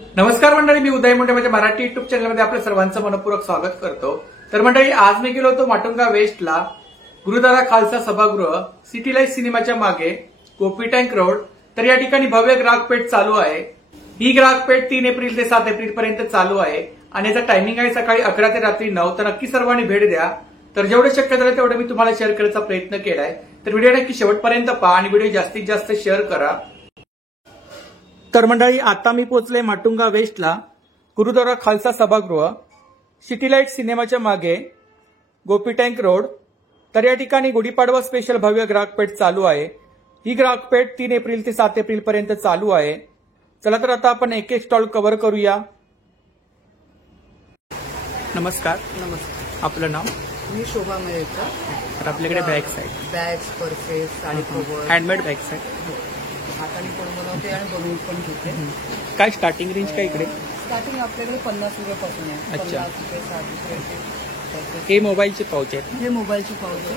नमस्कार मंडळी, मी उदय मुंडे माझ्या मराठी युट्यूब चॅनलमध्ये आपल्या सर्वांचं मनपूर्वक स्वागत करतो। तर मंडळी, आज मी गेलो होतो माटुंगा वेस्टला, गुरुद्वारा खालसा सभागृह, सिटी लाईफ सिनेमाच्या मागे, गोपी टँक रोड। तर या ठिकाणी भव्य ग्राहक पेठ चालू आहे। ही ग्राहक पेठ 3 एप्रिल ते 7 एप्रिल पर्यंत चालू आहे आणि याचा टायमिंग आहे सकाळी 11 ते रात्री 9। तर नक्की सर्वांनी भेट द्या। तर जेवढे शक्य झालं तेवढं मी तुम्हाला शेअर करायचा प्रयत्न केलाय। तर व्हिडिओ नक्की शेवटपर्यंत पहा आणि व्हिडिओ जास्तीत जास्त शेअर करा। तर मंडळी, आता मी पोहोचले माटुंगा वेस्टला, गुरुद्वारा खालसा सभागृह, सिटी लाईट सिनेमाच्या मागे, गोपी टँक रोड। तर या ठिकाणी गुढीपाडवा स्पेशल भव्य ग्राहक पेठ चालू आहे। ही ग्राहक पेठ 3 एप्रिल ते 7 एप्रिल पर्यंत चालू आहे। चला तर आता आपण एक एक स्टॉल कव्हर करूया। नमस्कार। नमस्कार, आपलं नाव? मी शोभा मयेकर। तर आपल्याकडे बॅग्स आहेत, bags, purses, sari cover, handmade bags आहेत। हाताने पण बनवते आणि बनवून पण घेते। काय स्टार्टिंग रेंज काय इकडे? स्टार्टिंग आपल्याकडे 50 रुपयापासून आहे। अच्छा। 50 रुपये, 60 रुपये। हे मोबाईलचे पाउच आहेत। हे मोबाईलची पाऊच आहे।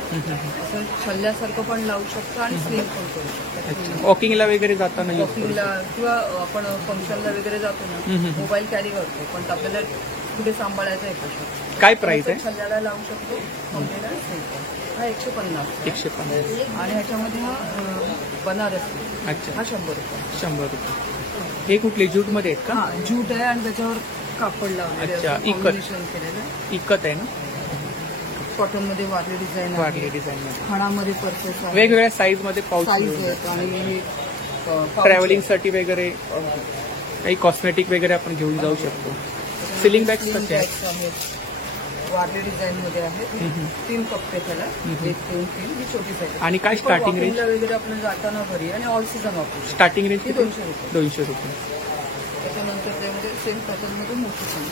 असं छल्ल्यासारखं पण लावू शकतो आणि स्लीव पण करू शकतो। वॉकिंगला वगैरे जाताना यूज करू वॉकिंगला किंवा आपण फंक्शनला वगैरे जातो ना, मोबाईल कॅरी करतो, पण आपल्याला पुढे सांभाळायचा आहे कशा। काय प्राइस आहे? छल्ल्याला लावू शकतो, मम्मीला स्लीव। हा 150। 150 आणि ह्याच्यामध्ये हा बनारस। अच्छा, हा 100 रुपये। 100 रुपये। हे कुठले ज्यूट मध्ये आहेत का? हा, ज्यूट आहे आणि त्याच्यावर कापड लावलेलं अच्छा, आहे, इकत. कॉम्बिनेशन केलेलं। इकत आहे ना? कॉटन मध्ये वारली डिझाईन वारली आहे, डिझाईन मध्ये खाणामध्ये पर्सेस आहे, वेगवेगळ्या साईज मध्ये पाउच साईज आहेत आणि हे ट्रॅव्हलिंग साठी वगैरे काही कॉस्मेटिक वगैरे आपण घेऊन जाऊ शकतो। सिलिंग बॅग्स कसे आहेत? आहेत, वारली डिझाइन मध्ये आहेत। 3 कप्पे त्याला, 1, 2, 3 ही छोटी साईज। आणि काय स्टार्टिंग रेंज? वगैरे आपण जाताना घरी आणि ऑल सीझन वापरू। स्टार्टिंग रेंज ही 200 रुपये। 200 रुपये। त्याच्यानंतर त्यामध्ये सेम पॅटर्न मध्ये मोठी साईज,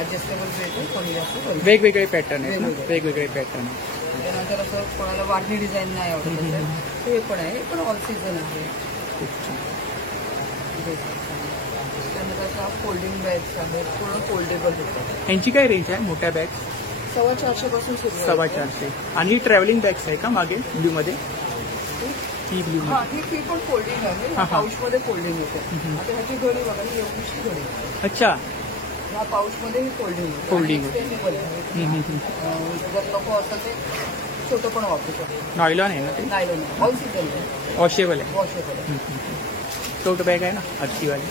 ऍडजस्टेबल बेल्ट आहे, कोणी जास्त वेगवेगळे पॅटर्न आहेत ना? वेगवेगळे पॅटर्न आहेत। त्यानंतर असं कोणाला वारली डिझाईन नाही आवडत असेल, हे पण आहे, हे पण ऑल सीझन आहे। खूप छान। त्यानंतर अशा फोल्डिंग बॅग्स आहेत, पूर्ण फोल्डेबल होतात। यांची काय रेंज आहे मोठ्या बॅग्स? 450 पासून सुरू आहे। 450। आणि ट्रॅव्हलिंग बॅग्स आहे का मागे ब्ल्यू मध्ये? ही ब्ल्यू हा, ही पण फोल्डिंग आहे, पाऊच मध्ये फोल्डिंग होते। आता ह्याची घडी बघा, ही एवढीशी घडी। अच्छा, ह्या पाऊच मध्ये ही फोल्डिंग होते, Folding एक्सटेंडेबल आहे। जर नको असं ते छोटं पण वापरू शकतो। नॉयलॉन आहे ना ते? नायलॉन ऑल सीझन आहे, वॉशेबल आहे। वॉशेबल आहे। टोट बॅग आहे ना आजचीवाली?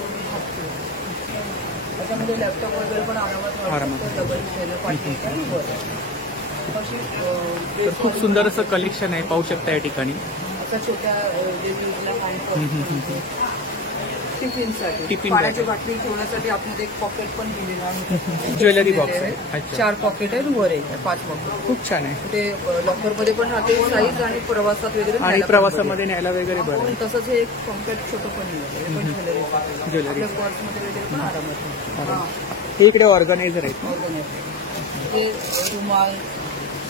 त्याच्यामध्ये लॅपटॉप वगैरे पण आरामात. डबल पाठवायचं आणि वर अशी तर खूप सुंदर असं कलेक्शन आहे, पाहू शकता या ठिकाणी। अशा छोट्या टिफिनसाठी, टिफिन पाण्याची बाटली ठेवण्यासाठी आतमध्ये एक पॉकेट पण दिलेलं आहे। ज्वेलरी बॉक्स आहे। अच्छा, 4 पॉकेट आहेत, वर एक 5 पॉकेट। खूप छान आहे। ते लॉकर मध्ये पण राहते साईज आणि प्रवासात वगैरे आणि न्यायला पण प्रवासामध्ये न्यायला वगैरे बरं. बरं आहे। तसंच हे एक पॉकेट छोटं पण मिळतं, हे पण ज्वेलरी पर्स मध्ये वगैरे पण आरामात। हा, हे इकडे ऑर्गनायझर आहेत ना? ऑर्गनायझर हे रुमाल,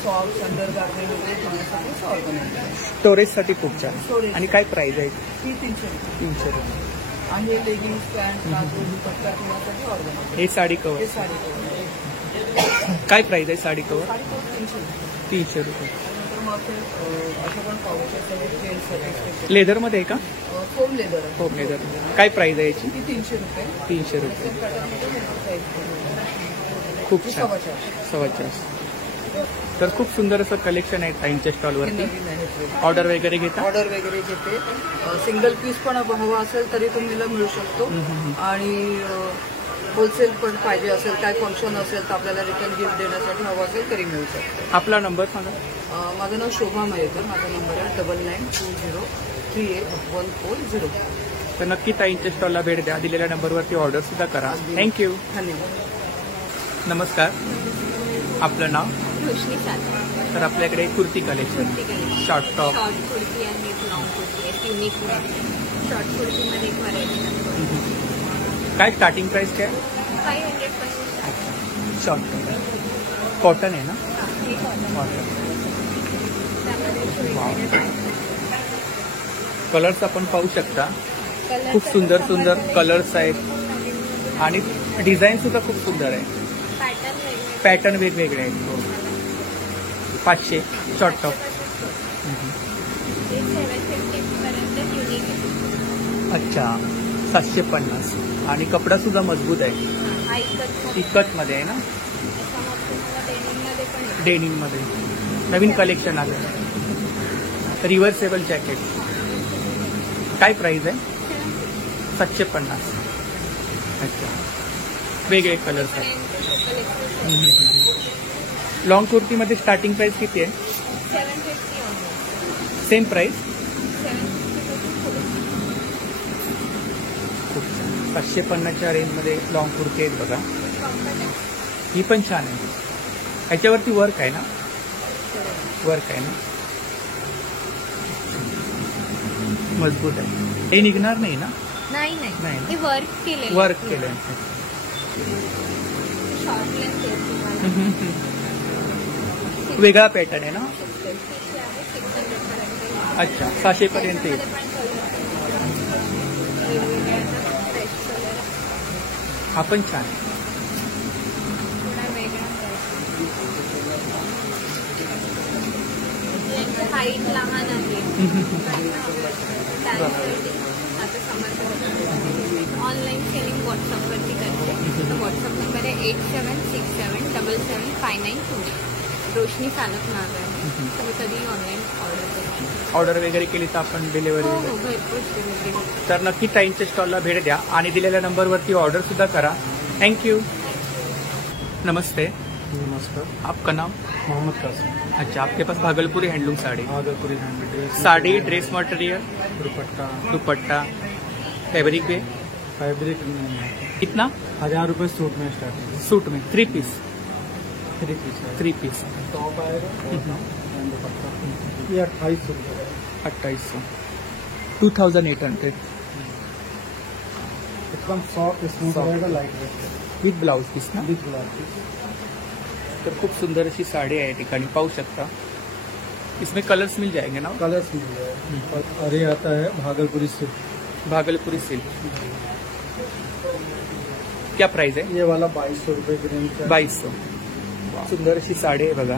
सॉक्स, अंडर गार्मेंट वगैरे ठेवण्यासाठी ऑर्गनायझर। स्टोरेजसाठी खूप छान। स्टोरेज आणि काय प्राइस आहे? ही 300 रुपये। 300 रुपये। आणि हे लेगिंग्स, पॅन्ट, प्लाझो, दुपट्टा ठेवण्यासाठी ऑर्गनायझर। हे साडी कव्हर हे साडी कव्हर, काय प्राइस आहे? साडी कव्हर साडी कव्हर 300 रुपये। 300 रुपये। नंतर मग ते असं पण पाऊचेस आहेत, जेंट्ससाठी। लेदर मध्ये आहे का? फोम लेदर आहे। हो, लेदर। काय प्राइस आहे याची? ही 300 रुपये। 300 रुपये। सेम पॅटर्नमध्ये मोठी साईज खूप छान। 450। 450। तर खूप सुंदर असं कलेक्शन आहे ताईंच्या स्टॉलवरती। नवीन आहे। ऑर्डर वगैरे घेता? ऑर्डर वगैरे घेते, सिंगल पीस पण हवा असेल तरी तुम्हाला मिळू शकतो आणि होलसेल पण पाहिजे असेल, काय फंक्शन असेल तर आपल्याला रिटर्न गिफ्ट देण्यासाठी हवं असेल तरी मिळू शकतो। आपला नंबर सांगा। माझं नाव शोभा मयेकर, माझा नंबर आहे 9920381440। तर नक्की ताईंच्या स्टॉलला भेट द्या, दिलेल्या नंबरवरती ऑर्डर सुद्धा करा। थँक्यू। धन्यवाद। नमस्कार, आपलं नाव? रोशनी साधन। तर आपल्याकडे kurti collection, short top, short kurti आणि एक लॉंग कुर्ती आहे, युनिक शॉर्ट कुर्तीमध्ये एक व्हरायटी। काय स्टार्टिंग प्राइस काय? 500 पासून। शॉर्ट टॉप कॉटन आहे ना? हे कॉटन। त्यामध्ये कलर्स आपण पाहू शकता, कलर खूप सुंदर सुंदर कलर्स आहेत आणि डिझाईन सुद्धा खूप सुंदर आहे। पॅटर्न वेगवेगळे आहेत। 500 शॉर्ट टॉप। 750 पर्यंत युनिक आहे। अच्छा 750 आणि कपडा सुद्धा मजबूत आहे. हा इकत इकत मध्ये आहे ना. त्याच्यामध्ये तुम्हाला डेनिममध्ये पण आहे. डेनिम मध्ये नवीन कलेक्शन आलं. रिव्हर्सेबल जॅकेट काय प्राइस आहे? 750. अच्छा वेगळे कलर्स आहेत. लॉंग कुर्तीमध्ये स्टार्टिंग प्राइस किती आहे? 750 सेम प्राइस. 750च्या रेंजमध्ये लॉंग कुर्ती आहेत बघा. ही पण छान आहे. ह्याच्यावरती वर्क आहे ना. वर्क आहे ना. मजबूत आहे. हे निघणार नाही ना. नाही नाही. नाही हे वर्क केलेलं वर्क केलंय. शॉर्ट लेंथ आहे तुम्हाला. वेगळा पॅटर्न आहे ना. 600 पर्यंत. अच्छा 600 पर्यंत येईल. हा पण छान आहे. हाईट लहान आहे. आता ऑनलाईन सेलिंग व्हॉट्सअपवरती करते. व्हॉट्सअप नंबर आहे 8767775920. रोशनी चालक नाव आहे. तुम्ही कधी ऑनलाईन ऑर्डर वगैरे केली तर आपण डिलिव्हरी हो भरपूर डिलिव्हरी. तर नक्की ताईंच्या स्टॉलला भेट द्या आणि दिलेल्या नंबरवरती ऑर्डर सुद्धा करा. थँक्यू. नमस्ते. नमस्कार. आपका नाम? मोहम्मद कासिम. अच्छा आपके पास भागलपुरी हैंडलूम साड़ी. भागलपुरी हैंडमेड साड़ी ड्रेस मटेरियल दुपट्टा दुपट्टा फैब्रिक पे फैब्रिक नहीं है. कितना? 1000 रुपये सूट में स्टार्टिंग. सूट में 3 पीस. 3 पीस है. 3 पीस टॉप आएगा and दुपट्टा. ये 2800 रुपये. 2800. 2800 एकदम सॉफ्ट स्मूथ Soft. रहेगा, light weight. With blouse piece ना. With blouse piece. तर खूप सुंदर अशी साड़ी आहे. ठिकाणी पाहू शकता. इसमें कलर्स मिल जाएंगे ना. कलर्स मिल जाएगा. और ये आता है भागलपुरी सिल्क. भागलपुरी सिल्क क्या प्राइस है? ये वाला 2200 रुपये की रेंज का. 2200. सुंदर अशी साडी आहे बघा.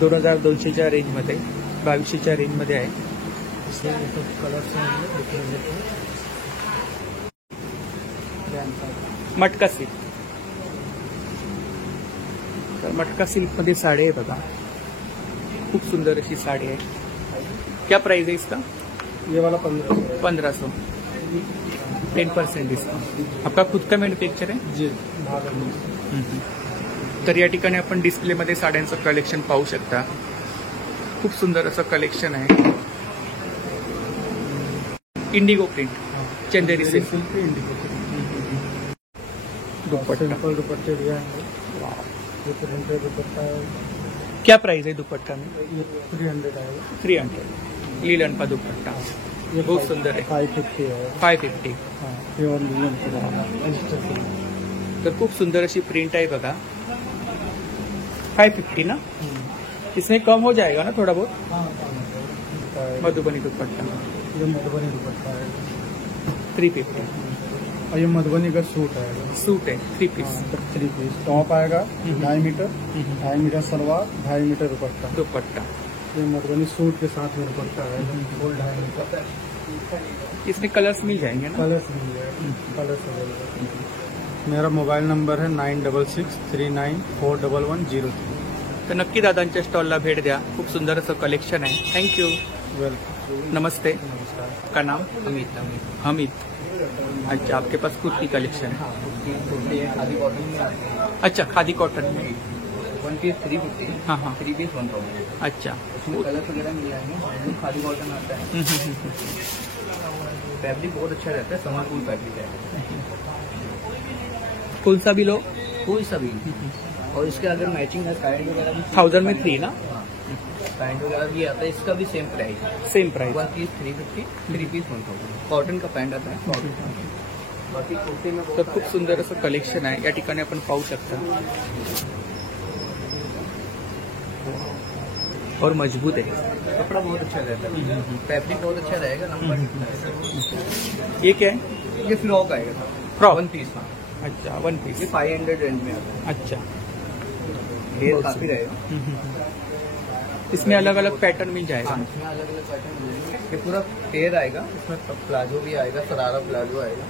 2200च्या रेंजमध्ये 2200च्या रेंजमध्ये आहे. कलर्स मटका सिल्क. तर मटका सिल्कमध्ये साडी आहे बघा. खूप सुंदर अशी साडी आहे. क्या प्राइस है इसका? ये वाला 1500. 1500. 10% डिस्काउंट. आपका खुद का मॅन्युफॅक्चर आहे? जी भागलपुरी. तर या ठिकाणी आपण डिस्प्लेमध्ये साड्यांचं कलेक्शन पाहू शकता. खूप सुंदर असं कलेक्शन आहे. इंडिगो प्रिंट चंदेरी सिल्क. सिल्क इंडिगो दुपट्टा. सिंपल दुपट्टे दिया है. ये प्रिंटेड दुपट्टा है. क्या प्राइस है दुपट्टा में? ये 300 आएगा. 300. लीलन का दुपट्टा. ये बहुत सुंदर है. 550 है. 550. हाँ प्योर लीलन का. तर खूप सुंदर अशी प्रिंट आहे बघा. 550 ना. इसमें कम हो जाएगा ना थोड़ा बहुत. हाँ मधुबनी दुपट्टा ये मधुबनी दुपट्टा है. 350. और ये मधुबनी का सूट आएगा. सूट है 3 पीस. 3 पीस. टॉप आएगा 2.5 metre. 2.5 metre salwar, 2.5 metre dupatta. Dupatta. ये मधुबनी सूट के साथ में दुपट्टा है. Full 2.5 metre. इसमें कलर्स मिल जाएंगे ना. कलर्स मिल जाएगा. Colours available. मेरा मोबाईल नंबर है 9663941103. तर नक्की दादांच्या स्टॉलला भेट द्या. खूप सुंदर असं कलेक्शन आहे. थँक्यू. वेलकम. नमस्ते. नमस्कार. का नाम? हमीद. अच्छा आपके पास कुर्ती कलेक्शन है. अच्छा खादी कॉटन में. 1 पीस 350. हाँ हाँ. 3 पीस 1000. अच्छा. कलर वगैरह मिल जाएंगे. खादी कॉटन आता है. फैब्रिक बहुत अच्छा रहता है. समर कूल फैब्रिक है. कौन सा भी लो. कोई सा भी. और इसके अगर मैचिंग है पैंट वगैरह भी 1000 में 3 ना. पैंट वगैरह भी आता है. इसका भी सेम प्राइस है. Same price. 1 piece 350. 3 piece 1000. Cotton का पैंट आता है. बाकी कुर्ती में तर खूप सुंदर असं कलेक्शन आहे. या ठिकाणी आपण पाहू शकता. और मजबूत है. कपड़ा बहुत अच्छा रहता है. फैब्रिक बहुत अच्छा रहेगा. नंबर ये क्या है? ये फ्रॉक आएगा सर. फ्रॉक. 1 पीस. हाँ अच्छा 1 ये पीस. 500 रेंज में आता है. अच्छा. हेयर काफी रहेगा. इसमें अलग अलग पैटर्न मिल जाएगा. हाँ इसमें अलग अलग पैटर्न मिलेंगे. ये पूरा पेयर आएगा, इसमें प्लाजो भी आएगा, शरारा प्लाजो आएगा।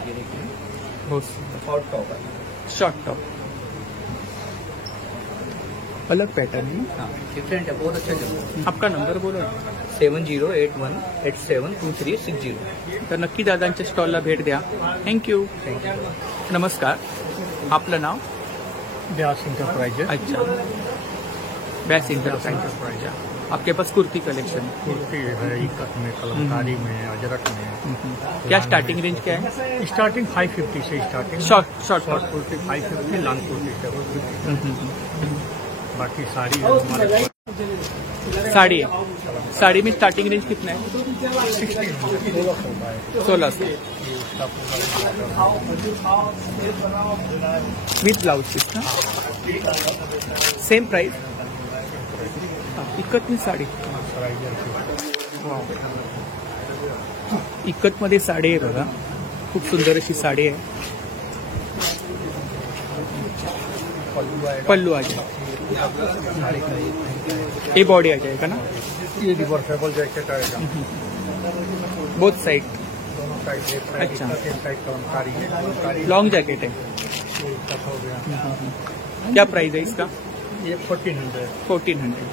ये देखिए बहुत शॉर्ट टॉप है। शॉर्ट टॉप, अलग पैटर्न है। हाँ डिफरेंट है, बहुत अच्छा चल। आपका नंबर बोला 7081872360। तर नक्की दादांच्या स्टॉलला भेट द्या. थँक्यू. नमस्कार, आपलं नाव? व्यास इंटरप्राइजेस। अच्छा, बैस इंटरप्राइज. आपके पास कुर्ती कलेक्शन है. कुर्ती है, इकत में, कलमकारी में, अजरक में। क्या स्टार्टिंग रेंज क्या है? स्टार्टिंग 550 से starting. Short short kurti 550, long kurti 750। बाकी साड़ी है हमारे पास। साड़ी है. साड़ी में स्टार्टिंग रेंज कितना है? 1600 विथ ब्लाउज पीस ना. Same price. इकत में साडी, इकत मध्ये साडी आहे बघा, खूप सुंदर अशी साडी आहे. पल्लू आ जाए, ये बॉडी आ जाएगा ना. ये रिवर्सेबल जैकेट आएगा बोथ साइड. दोनों साइड। अच्छा. साइड कलमकारी है, लॉन्ग जैकेट है. हो गया। क्या प्राइस है इसका? ये 1400। 1400.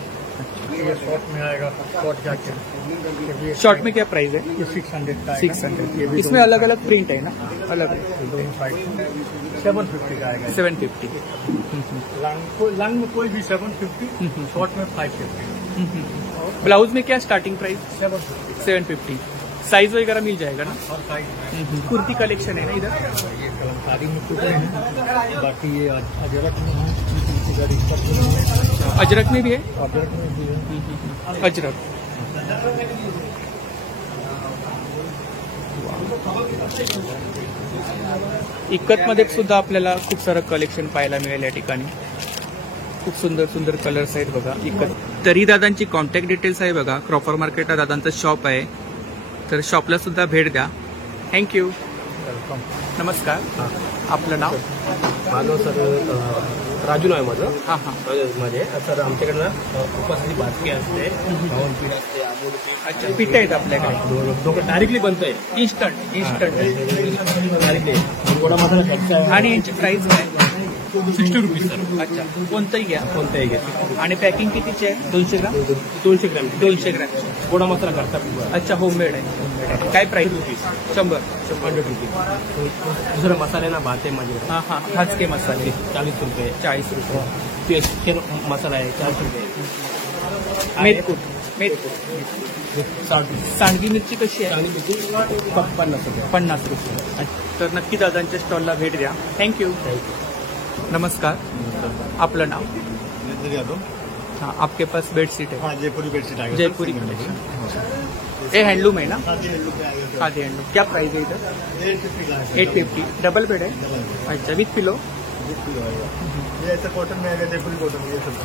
ये शॉर्ट में आएगा, शॉर्ट जैकेट। शॉर्ट में क्या प्राइस है? ये 600 का आएगा। 600. इसमें अलग अलग प्रिंट है ना, अलग है. दोनों साइड 750 का आएगा। 750. लॉन्ग में कोई भी 750, शॉर्ट में 550। ब्लाउज में क्या स्टार्टिंग प्राइस? 750 750. साइज वगैरह मिल जाएगा ना. और साइड में। कुर्ती कलेक्शन है ना इधर. ये कलमकारी में कुछ है, बाकी ये अजरक में है, इधर इकत में है, अजरक में भी है. अजरक में भी है। अजरक. इकत मध्ये सुद्धा आपल्याला खूप सारं कलेक्शन पाहायला मिळेल या ठिकाणी. खूप सुंदर सुंदर कलर्स आहेत बघा इकत. तरी दादांची कॉन्टॅक्ट डिटेल्स आहे बघा. क्रॉफर मार्केटला दादांचं शॉप आहे, तर शॉपला सुद्धा भेट द्या. थँक्यू. वेलकम. नमस्कार, आपलं नाव? माझं सर राजू नाव आहे माझं. हां हां. माझे सर आमच्याकडे ना उपासली भाजकी असते, गाऊन पीठ असते, आंबोली पीठ. अच्छा, पिठं आहेत आपल्याकडे. दोघं डायरेक्टली बनतंय. इन्स्टंट. डायरेक्टली गोडा मसाला घ्यायचा आहे. आणि यांची प्राइस काय? 60 रुपीज सर. अच्छा, कोणतंही घ्या. कोणताही घ्या. आणि पॅकिंग कितीची आहे? 200 ग्राम. 200 ग्रॅम. 200 ग्राम. गोडा मसाला करतात. अच्छा, होममेड आहे. काय प्राइस? 100. 100 रुपीज. दुसरा मसाला ना भात आहे माझ्याकडे. हां हां. खाजके मसाले 40 रुपये. 40 रुपये. चिकन मसाला आहे 40 रुपये. मेथकूट. 60 रुपये. सांडगी मिरची कशी आहे? चांगली किती? 50 रुपये. 50 रुपये. तर नक्की दादांच्या स्टॉलला भेट द्या. थँक्यू. नमस्कार, आपलं नाव? हाँ, आपके पास बेडशीट है? हाँ, जयपुरी बेडशीट आएगा। जयपुरी कलेक्शन. ये हैंडलूम है ना? खादी हैंडलूम. क्या प्राइस है इधर? 850. डबल बेड है? अच्छा, विथ पिलो? ये ऐसा कॉटन में आएगा, जयपुरी कॉटन में ये सब।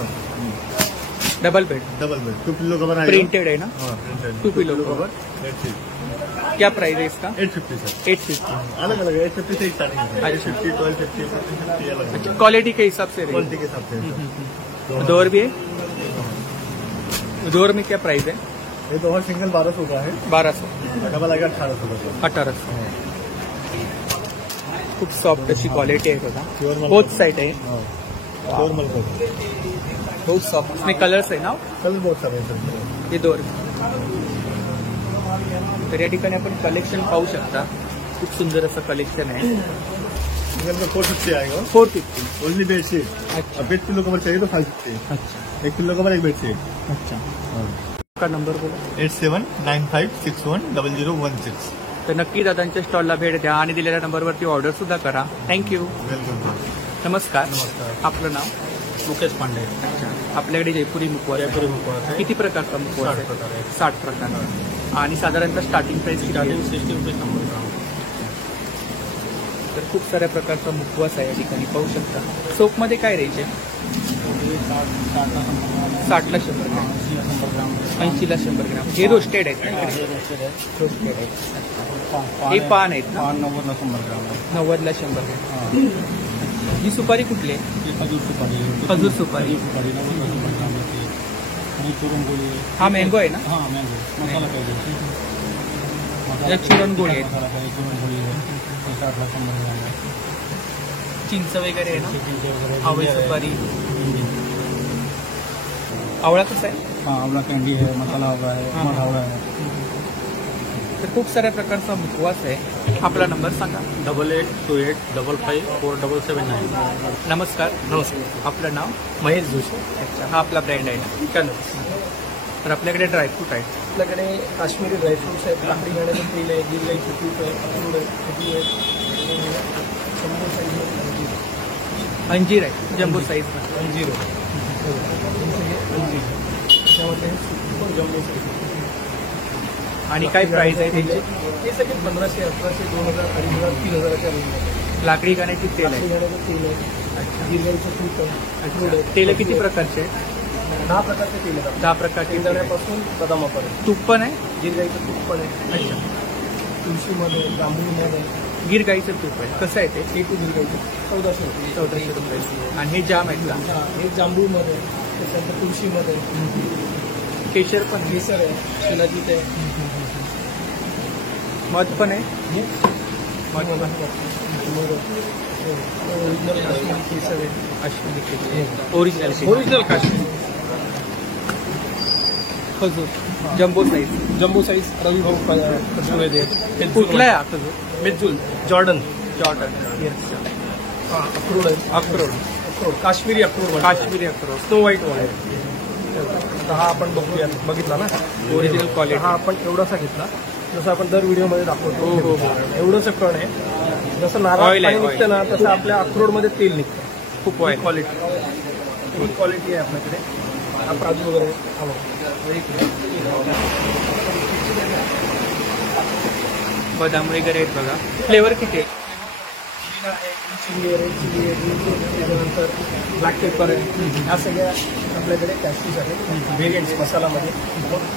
Double bed. 2 पिलो कवर आएगा। प्रिंटेड है ना? हाँ, प्रिंटेड। 2 pillow cover. क्या प्राइस है इसका? 850 सर। 850. अलग अलग है, 850 से स्टार्टिंग है। 850, 1250, 1450 अलग अच्छा, है। क्वालिटी के हिसाब से क्वालिटी रहेगी. के हिसाब से है सर। डोर भी है? डोर में क्या प्राइस है? ये तो और सिंगल 1200 का है, 1200. डबल आएगा 1800 का। 1800. खूप सॉफ्ट अशी क्वालिटी आहे बघा. Pure मलका. बोथ साइड आहे. नॉर्मल का बहुत सॉफ्ट. इसमें कलर्स है ना? कलर बहुत सारे हैं सर। हे दोर. तर या ठिकाणी आपण कलेक्शन पाहू शकता. खूप सुंदर असं कलेक्शन आहे. सिंगल में 450 आएगा, 450. Only bedsheet. अच्छा. अब 1 पिलो कवर चाहिए तो 550। अच्छा. 1 पिलो कवर, 1 बेडशीट। अच्छा. आपका नंबर बोला. 8795610016। तर नक्की दादांच्या स्टॉलला भेट द्या आणि दिलेल्या नंबरवरती ऑर्डर सुद्धा करा. थँक्यू. Welcome sir. नमस्कार, नमस्कार. आपलं नाव? मुकेश पांडे. अच्छा. आपल्याकडे जयपुरी मुखवास आहे. जयपुरी मुखवास आहे. किती प्रकारचा मुखवास 60 आहे? प्रकार आहे. 60 प्रकार. आणि साधारणतः स्टार्टिंग प्राइस किती आहे? 60 रुपये 100 ग्राम. तर खूप साऱ्या प्रकारचा मुखवास आहे या ठिकाणी पाहू शकता. सोपमध्ये काय रेंज आहे? 60ला 100 ग्राम. 80ला 100 ग्राम. हे रोस्टेड आहेत ना? रोस्टेड आहेत. हे पान आहेत ना? 90ला 100 ग्राम. 90ला 100 ग्राम. ही सुपारी कुठली आहे? खजूर सुपारी. खजूर सुपारी. 90ला 100 ग्राम. आणि पुरणपोळी आहे. हा मँगो आहे ना? हां मँगो मसाला पाहिजे. या चुरणपोळी आहे. मसाला पाहिजे, पुरणपोळी आहे. ते 60ला 100 ग्राम आहे. चिंच वगैरे आहे ना? चिंच वगैरे, आवळी आहे. सुपारी. भेंडी. आवळा कसा आहे? हां आवळा कँडी आहे, मसाला आवळा आहे, मध आवळा आहे. तर खूप साऱ्या प्रकारचा मुखवास आहे. आपला नंबर सांगा. 8828554779. नमस्कार. नमस्कार. आपलं नाव? महेश जोशी. अच्छा, हा आपला ब्रँड आहे ना? कॅनव्स. तर आपल्याकडे ड्रायफ्रूट आहे. आपल्याकडे काश्मीरी ड्रायफ्रुट्स आहेत, लाकडी गाण्याचं तेल आहे, गिरगाईचं तूप आहे, अक्रोड आहे, खजूर आहे, शंभर साईज अंजीर आहे जम्बो साईज. अंजीर आहे. अंजीर त्याच्यामध्ये सुपर जम्बो साईज. आणि काय प्राइस आहे त्याची? हे सगळे 1500, 1800, 2000, 2500, 3000च्या रेंजमध्ये. लाकडी गाण्याची तेल लाकडी आहे. गाण्याचं तेल आहे, गिरगाईचं तूप आहे, अक्रोड आहे. तेल किती प्रकारचे आहेत? 10 प्रकारचे तेल आहेत. 10 प्रकारचे तेल आहे. शेंगदाण्यापासून बदामापर्यंत. तूप पण आहे. गिरगाईचं तूप पण आहे. अच्छा, तुळशीमध्ये, जांभूळमध्ये गिर गाईचं तूप आहे. कसं आहे ते? एक गिरगाईचं 1400 रुपये. 1400 रुपये. आणि हे जाम आहेत का? हा, हे जांभूळमध्ये, त्याच्यानंतर तुळशीमध्ये, केशर पण आहे. केसर आहे, शिलाजीत आहे. मध पण आहे. मध ओरिजिनल काश्मीरी केसर आहे. अश्विनी केशर. Original original Kashmiri. खजूर जम्बो साईज. जम्बो साईज रवी भाऊ खजूर आहे. कुठला आहे हा खजूर? मेजूल जॉर्डन. जॉर्डन. अक्रोड आहे. अक्रोड. अक्रोड काश्मीरी अक्रोड म्हणतात. काश्मीरी अक्रोड. स्नो व्हाईट आहे. आता हा आपण बघितला ना ओरिजिनल क्वालिटी. हा आपण एवढासा घेतला, जसं आपण दर व्हिडिओमध्ये दाखवतो. हो. एवढंच कण आहे. जसं नारळ Oil आहे, पाणी निघतं ना, तसं आपल्या अक्रोडमध्ये तेल निघतं. खूप ऑइल. क्वालिटी ही क्वालिटी आहे आपल्याकडे. हा प्राजू वगैरे हा बघा. बदाम वगैरे आहेत बघा. फ्लेवर किती आहे? चिली आहे, त्याच्यानंतर ब्लॅक पेपर आहे. ह्या सगळ्या आपल्याकडे कॅशूज आहेत. व्हेरियंट्स मसालामध्ये.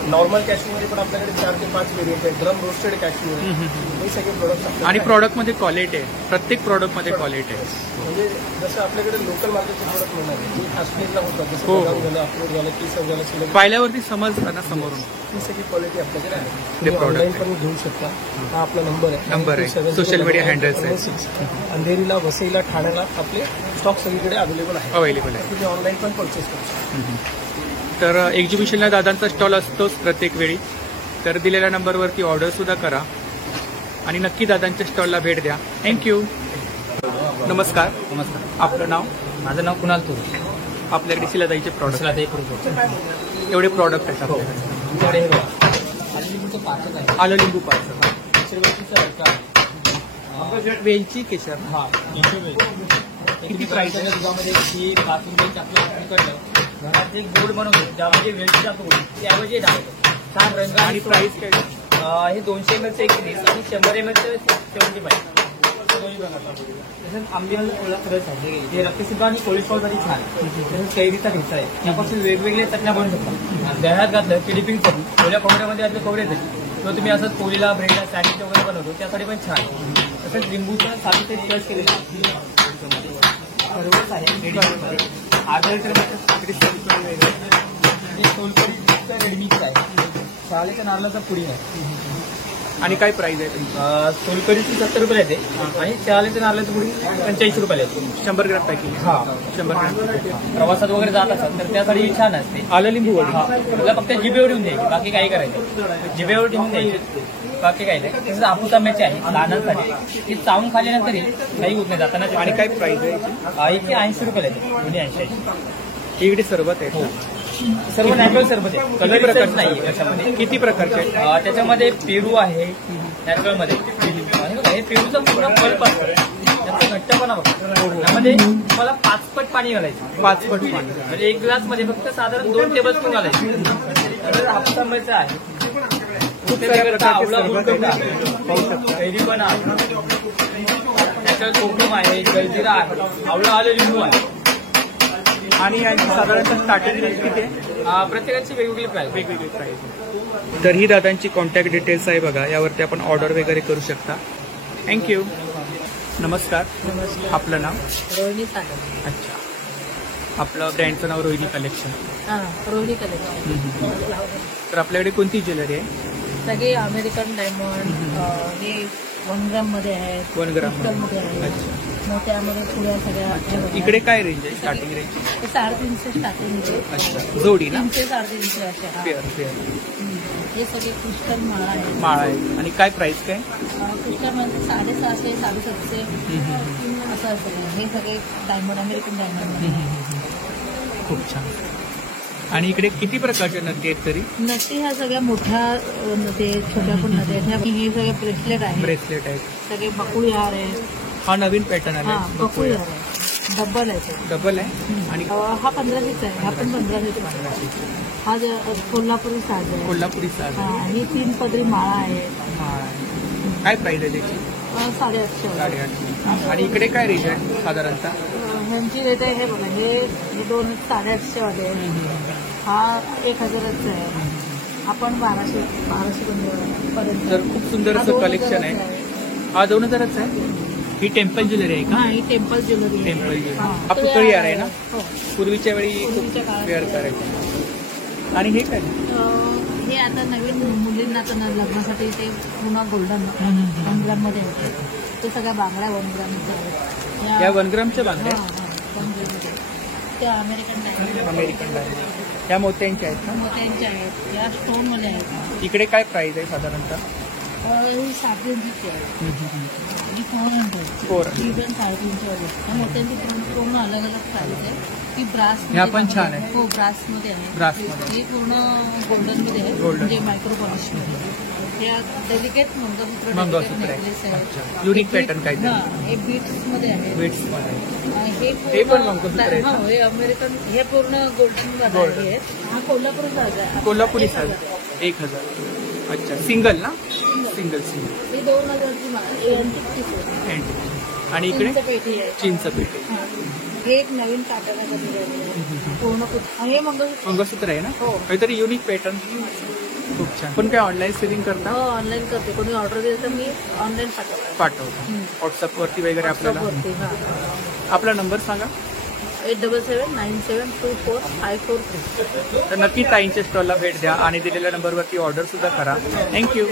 नॉर्मल कॅशूमध्ये पण आपल्याकडे 4 ते 5 व्हेरियंट आहेत. ड्रम रोस्टेड कॅशू आहे. हे सगळे प्रोडक्ट आणि प्रॉडक्टमध्ये क्वालिटी आहे. प्रत्येक प्रॉडक्टमध्ये क्वालिटी आहे. म्हणजे जसं आपल्याकडे लोकल मार्केटचे प्रोडक्ट मिळणार आहे, जे काश्मीरला होतात, जसं हो. बदाम झालं, अक्रोड झालं, केसर झालं, शिलक, पाहिल्यावरती समजतं ना समोरून. ही सगळी क्वालिटी आपल्याकडे आहे. ते तुम्ही product ऑनलाईन आहे. पण घेऊ शकता. हा आपला नंबर आहे. नंबर आहे. सोशल मीडिया हँडल्स आहे. अंधेरीला, वसईला, ठाण्याला आपले स्टॉक सगळीकडे अवेलेबल आहे. अवेलेबल आहे. तुम्ही ऑनलाईन पण परचेस करू शकता. तर एक्झिबिशनला दादांचा स्टॉल असतोच प्रत्येक वेळी. तर दिलेल्या नंबरवरती ऑर्डर सुद्धा करा आणि नक्की दादांच्या स्टॉलला भेट द्या. थँक्यू. नमस्कार. नमस्कार. आपलं नाव? माझं नाव कुणाल तूर. आपल्याकडे शिलाताईचे प्रॉडक्ट. दुसरा ते करू एवढे प्रॉडक्ट आहेत आपल्याकडे. तुमच्याकडे हे बघा. आणि लिंबूचं पाचच आहे. आलं लिंबू पार्सल. शेवटचं आहे का? वेलची केशर. हा. किती price आहे? दुधामध्ये ही 5 रुपयाची आपलं तिकडलं घरात जे गोड बनवतो ज्यामध्ये वेलची टाकतो त्याऐवजी टाकतो. छान रंग आणि प्राइस काय? हे 200 ml एक 30 आणि 100 ml 75. तसंच आंब्याला ओला रस आहे हे रक्तशुद्ध आणि कोलेस्ट्रॉलसाठी छान. तसंच कैरीचा ठेचा आहे. त्यापासून वेगवेगळ्या चटण्या बनवू शकता. दह्यात घातलं की डिपिंग करून ओल्या खोबऱ्यामध्ये आपले खोबरे येते किंवा तुम्ही असंच पोळीला ब्रेडला सँडविच वगैरे बनवतो त्यासाठी पण छान. तसंच लिंबूचं साधं ते क्रश केलेलं सर्वच आहे रेडीमेडमध्ये. आगळचं सोलकढीचं रेडीमिक्स आहे. शाळेच्या नारळाचा पुडी आहे. आणि काय प्राइस आहे तुमची? सोलकढीची 70 रुपये येते आणि शाळेच्या नारळाची पुडी 45 रुपयाला येते. 100 ग्रॅम पॅकिंग. हा 100 ग्रॅम. प्रवासात वगैरे जात असाल तर त्यासाठी छान असते. आलं लिंबू वडी. तुला फक्त जिभेवर ठेवून द्यायची बाकी काही करायचं. जिभेवर ठेवून द्यायची बाकी काही नाही. तसंच हापूस आंब्याची आहे लहानांसाठी. ती चावून खाल्ल्यानंतरही काही होत नाही जाताना. आणि काय प्राइस आहे? इथे 80 रुपयाला येते. दोन्ही 80. इकडे सरबत आहे. सर्व नॅचरल सरबत आहे. कलर प्रकारच नाही त्याच्यामध्ये. किती प्रकारचे आहेत? त्याच्यामध्ये पेरू आहे नॅचरलमध्ये. आणि बघा, हे पेरूचं पूर्ण पल्प असतं. त्याचा घट्टपणा बघा. त्यामध्ये तुम्हाला 5 पट पाणी घालायचं. 5 पट पाणी. म्हणजे 1 ग्लास मध्ये फक्त साधारण 2 टेबलस्पून घालायचे. तर हापूस आंब्याचं आहे. खूप साऱ्या प्रकारचे आवळा सरबत गुलकंद आहे. आहे. कैरी पण आहे. त्याच्यात कोकम आहे, जलजिरा आहे, आवळा आलं लिंबू आहे. आणि यांची साधारणतः स्टार्टिंग रेंज किती आहे? प्रत्येकाची वेगवेगळी प्राइस. वेगवेगळी प्राइस. तर ही दादांची कॉन्टॅक्ट डिटेल्स आहे बघा. यावरती आपण ऑर्डर वगैरे करू शकता. थँक्यू. नमस्कार. आपलं नाव? रोहिणी सागर. अच्छा. आपलं ब्रँडचं नाव रोहिणी कलेक्शन. रोहिणी कलेक्शन. तर आपल्याकडे कोणती ज्वेलरी आहे? सगळे अमेरिकन डायमंड हे 1 ग्राम मध्ये आहेत, 1 ग्राम क्रिस्टल मध्ये आहेत, अच्छा. मोठ्यामध्ये पुढ्या सगळ्या हे बघा. इकडे काय रेंज आहे स्टार्टिंग रेंज? हे 350 स्टार्टिंग आहे. अच्छा, जोडी ना? 300 350 असे. हा. पेअर हे सगळे क्रिस्टल माळा आहेत. माळा आहे. आणि काय प्राइस काय? क्रिस्टल मध्ये 650 750 असं असेल. हे सगळे डायमंड अमेरिकन डायमंड. खूप छान. आणि इकडे किती प्रकारचे नक्की आहेत तरी? नक्की ह्या सगळ्या मोठ्या नदी आहेत, छोट्या पण नदी आहेत. हे सगळे ब्रेसलेट आहेत, ब्रेसलेट आहेत. सगळे बकुळी हार आहेत. हा नवीन पॅटर्न हा आला बकुळी हार आहे. डबल आहे ते. डबल आहे. आणि हा 1500 आहे. हा पण 1500 आहे. हा कोल्हापुरी साज आहे. कोल्हापुरी साज हा, ही 3 पदरी माळा आहे. काय प्राइस आहे त्याची? 850. 850. आणि इकडे काय रेंज आहे साधारणतः? ह्यांची रेट आहे हे बघा, हे 2 850 वाले आहे. हा 1000चा आहे. आपण 1200 पर्यंत. तर खूप सुंदर असं कलेक्शन आहे. हा 2000चा आहे. ही टेम्पल ज्वेलरी आहे का? हा, ही टेम्पल ज्वेलरी आहे. Temple jewellery. हा. हा पुतळी हार आहे ना? हो. पूर्वीच्या वेळी पूर्वीच्या काळात. वेअर करायचे. आणि हे काय? हे आता नवीन मुलींना आता लग्नासाठी ते पुन्हा गोल्डन 1 ग्राम मध्ये होते. ते सगळ्या बांगड्या 1 ग्रामच्या आहेत. या 1 ग्रामच्या बांगड्या? 1 ग्रामच्या. त्या अमेरिकन डायमंड. American diamond. या मोत्यांच्या आहेत ना? मोत्यांच्या आहेत. या स्टोन मध्ये आहेत. इकडे काय प्राइस आहे साधारणतः? ही 750 आहे. ही 400. 400. ही पण 350 वाली. त्या मोत्यांची पूर्ण अलग अलग प्राइस आहे. ती ब्रास ह्या पण छान आहे. हो, ब्रास मध्ये आहे. ब्रासमध्ये. ही पूर्ण गोल्डन मध्ये आहे. Golden. म्हणजे मायक्रो पॉलिश मध्ये. त्या डेलिकेट मंगळसूत्र मंगळसूत्र नेकलेस आहे. आहे. युनिक पॅटर्न काय ते? हा, हे बीट्स मध्ये आहे. वेट्स हे हे पण मंगळसूत्र आहेत ना? हो, हे अमेरिकन, हे पूर्ण गोल्डन Gold. आहे. हा कोल्हापूर साज आहे. कोल्हापुरी 1000. साज 1000. अच्छा, सिंगल ना? सिंगल. ही 2000ची माळ. हे antique piece आहे. आणि इकडे चिंचपेटी आहे. चिंचपेटी. हा. हे एक नवीन पॅटर्न आहे त्याच्याकडे. पूर्ण हे मंगळसूत्र. मंगळसूत्र आहे ना? हो. काहीतरी युनिक पॅटर्न. खूप छान. पण काय ऑनलाईन सेलिंग करता? हो, ऑनलाईन करते. कोणी ऑर्डर दिली तर मी ऑनलाईन पाठवतो व्हॉट्सअपवरती वगैरे आपल्याला. पाठवते. आपला नंबर सांगा. 8779724543. तर नक्की ताईंच्या स्टॉलला भेट द्या आणि दिलेल्या नंबरवरती ऑर्डर सुद्धा करा. थँक्यू.